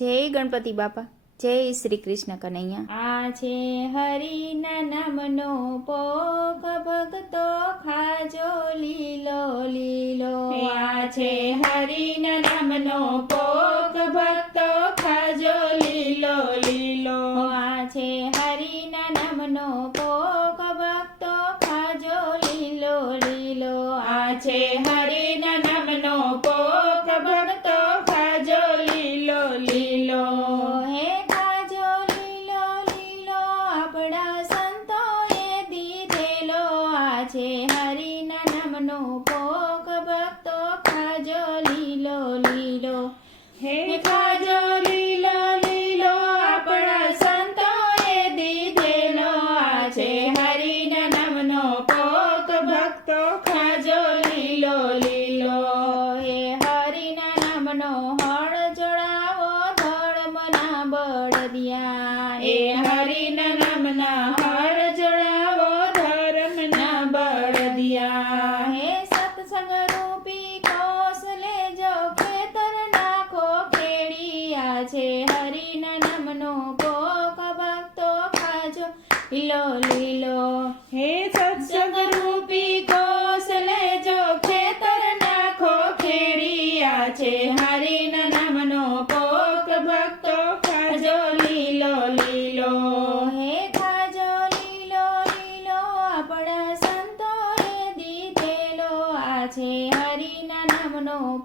જય ગણપતિ બાપા. જય શ્રી કૃષ્ણ કનૈયા. આ છે હરિના નામનો પોખ ભગતો ખાજો લીલો લીલો. આ છે હરિના નામનો પોખ ભક્તો ખાજો લીલો લીલો. આ છે હરિના નામનો પોખ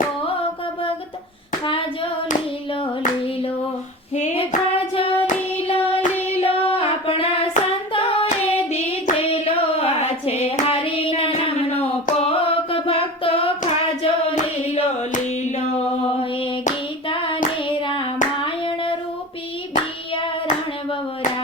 પોક ભગત ખાજો લીલો લીલો. હે ખાજો લીલો લીલો. આપણા સંતોએ દીધેલો આ છે હરી નામનો પોક ભક્તો ખાજો લીલો લીલો. એ ગીતાને રામાયણ રૂપી બિયારણ વવરા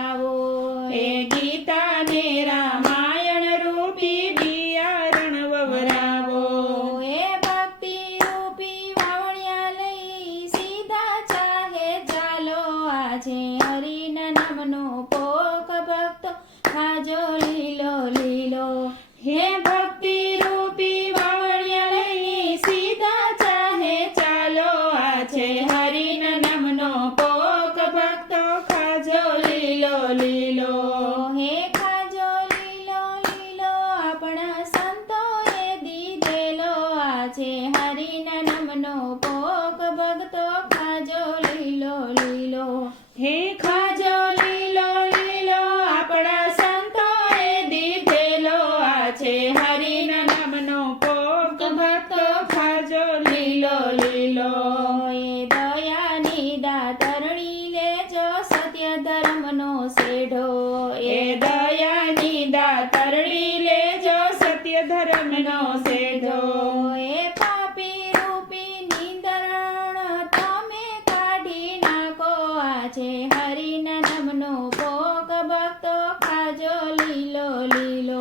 છે હરિના નામનો ભોગ ભક્તો ખાજો લીલો લીલો.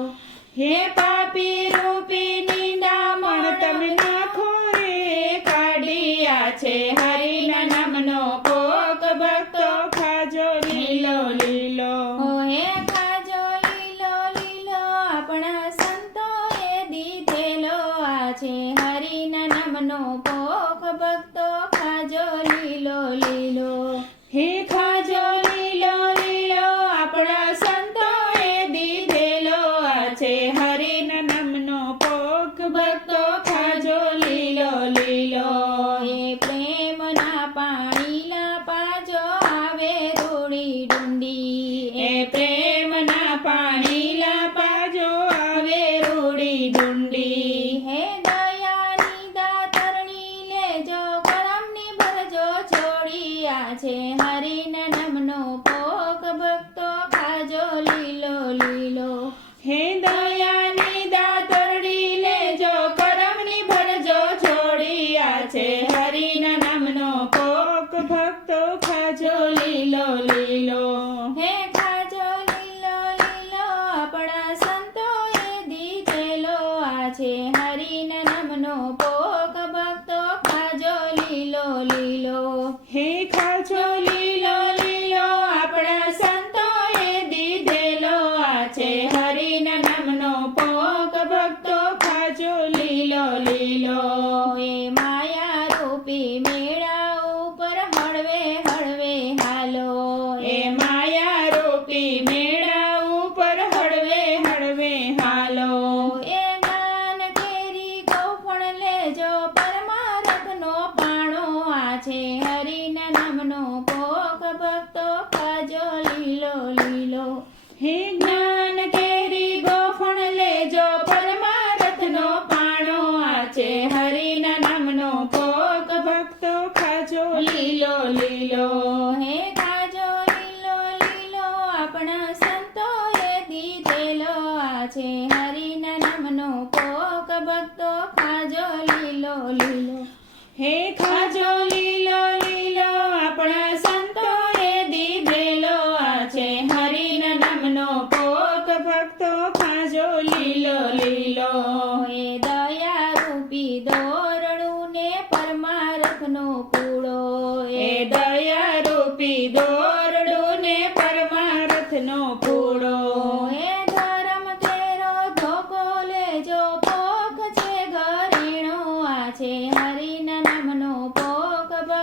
હે પાપી રૂપી નિંદામણ તમે નાખો રે કાઢિયા છે હરિના નામનો ભોગ ભક્તો ખાજો લીલો લીલો. હે ખાજો લીલો લીલો આપણા સંતોએ દીધેલો આ છે હરિના નામનો ભોગ ભક્તો ખાજો લીલો લીલો. Here comes. be made.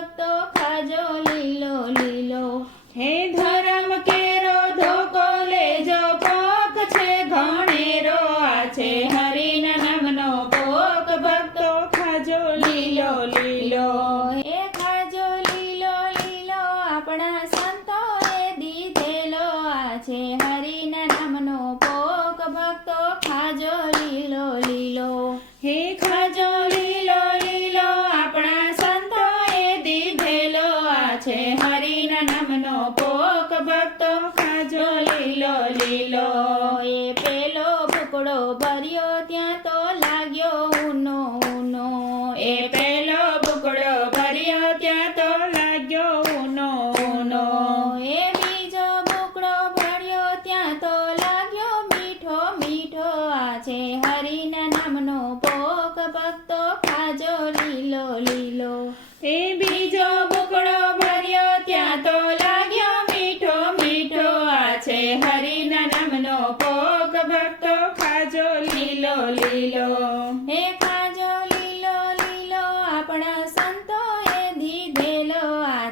যত খাজলিল লীল হে ধর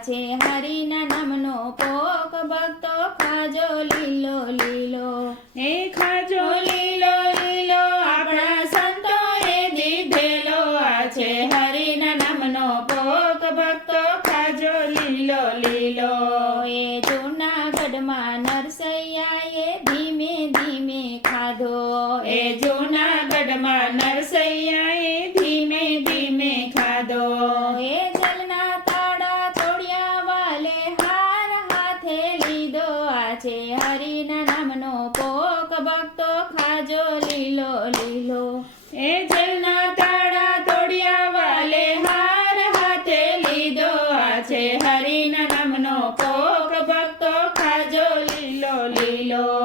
છે હરિના નામનો પોક ભક્તો ખાજો લીલો લીલો. એ ખા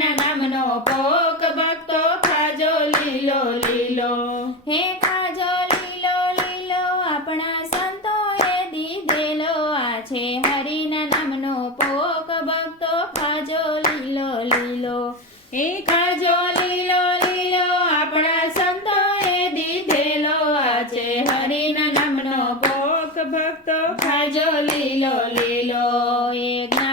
હરિના નામનો પોક ભક્તો ખાજો લીલો લીલો. હે ખાજો લીલો લીલો આપણા સંતોએ દીધેલો આ છે હરિના નામનો પોક ભક્તો ખાજો લીલો લીલો. હે ખાજો લીલો લીલો આપણા સંતોએ દીધેલો આ છે હરિના નામનો પોક ભક્તો ખાજો લીલો લીલો. એ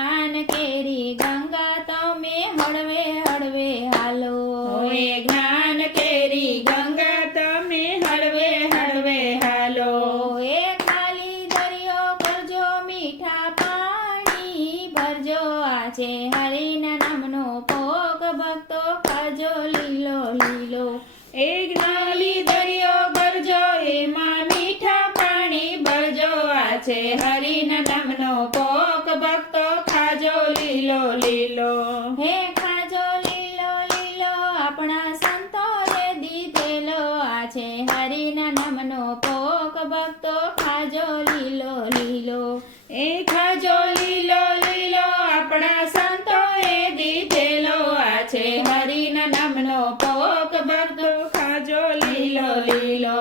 નામનો પોક ભક્તો ખાજો લીલો લીલો.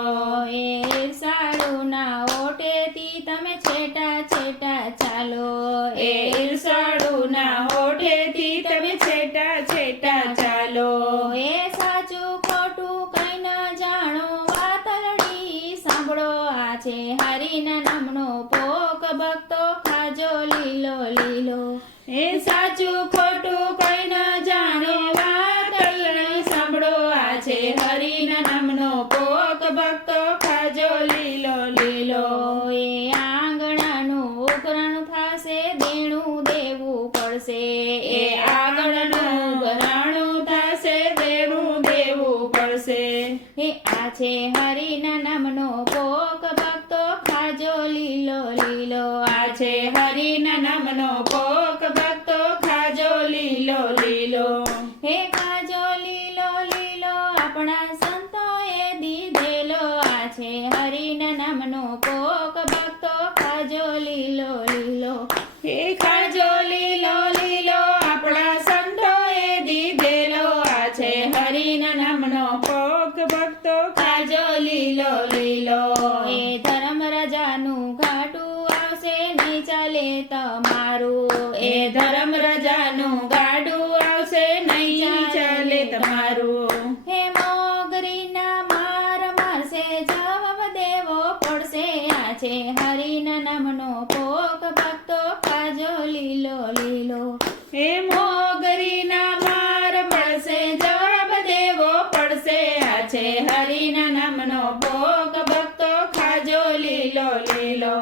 એ ઈર્ષાળુના ઓટેથી તમે છેટા છેટા ચાલો. એ ઈર્ષાળુના હોઠેથી તમે છેટા છેટા ચાલો. એ સાચું ખોટું કઈ ના જાણો. વાતરડી સાંભળો આ છે હરિના નામનો પોક ભક્તો ખાજો લીલો લીલો. એ સાચું ખોટું કઈ ન જાણે વાતળીને સાંભળો આ છે હરિના નામનો પોક ભક્તો ખાજો લીલો લીલો એ આંગણાનું ઉકરણ થાશે દેણું દેવું પડશે એ આગળનું ઘરાણું થશે દેવું દેવું પડશે એ આ છે હરિના નામનો પોક ભક્તો ખાજો લીલો લીલો આ છે હરિના નામનો પોક ભક્તો ખાજો લીલો લીલો. હે ખાજો લીલો લીલો આપણા સંતોએ દીધેલો આ છે. હરિન નામનો પોક ભક્તો ખાજો લીલો લીલો. હે ખાજો લીલો લીલો આપણા સંતોએ દીધેલો આ છે. હરિન નામનો પોક ભક્તો ખાજો લીલો લીલો. એ ધર્મ રાજાનું તમારું એ ધર્મ રજાનું ગાડું આવશે નહીં ચાલે તમારું. હે મોગરીના માર મારશે જવાબ દેવો પડશે. આ છે હરિના નામનો પોક ભક્તો કાજો લીલો લીલો. હે મોગરીના માર મળશે જવાબ દેવો પડશે આ છે હરિના નામનો ભોગ ભક્તો ખાજો લીલો લીલો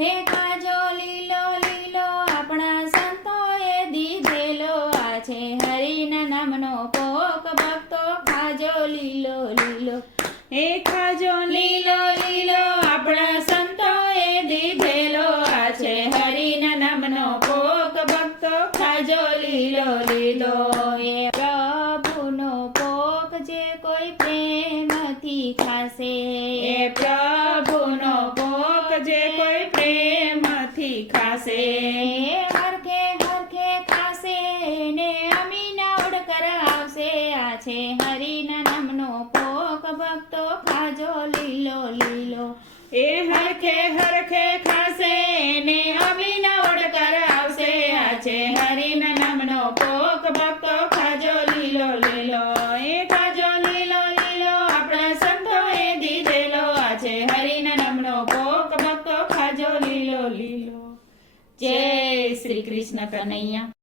હે ખાજો લીલો લીલો આપણા સંતોએ દીધેલો આ છે હરિના નામનો પોક ભક્તો ખાજો લીલો લીલો હે ખાજો લીલો લીલો આપણા સંતોએ દીધેલો આ છે હરિના નામનો ભોગ ભક્તો ખાજો લીલો લીલો એ પ્રભુનો પોક જે કોઈ પ્રેમથી ખાશે. એ પ્રભુનો ભોગ જે કોઈ પ્રેમથી ખાશે. હરખે હરખે ખાશે ને અમીના ઓડકર આવશે આ છે હરિના નામનો પોક ભક્તો ખાજો લીલો લીલો એ હરખે હરખે ખાશે ને અમીના વડકર આવશે આ છે હરિના નામનો પોક ભક્તો ખાજો લીલો લીલો એ ખાજો લીલો લીલો આપણા સંતોએ દીધેલો આ છે હરિના નામનો પોક કૃષ્ણ કનૈયા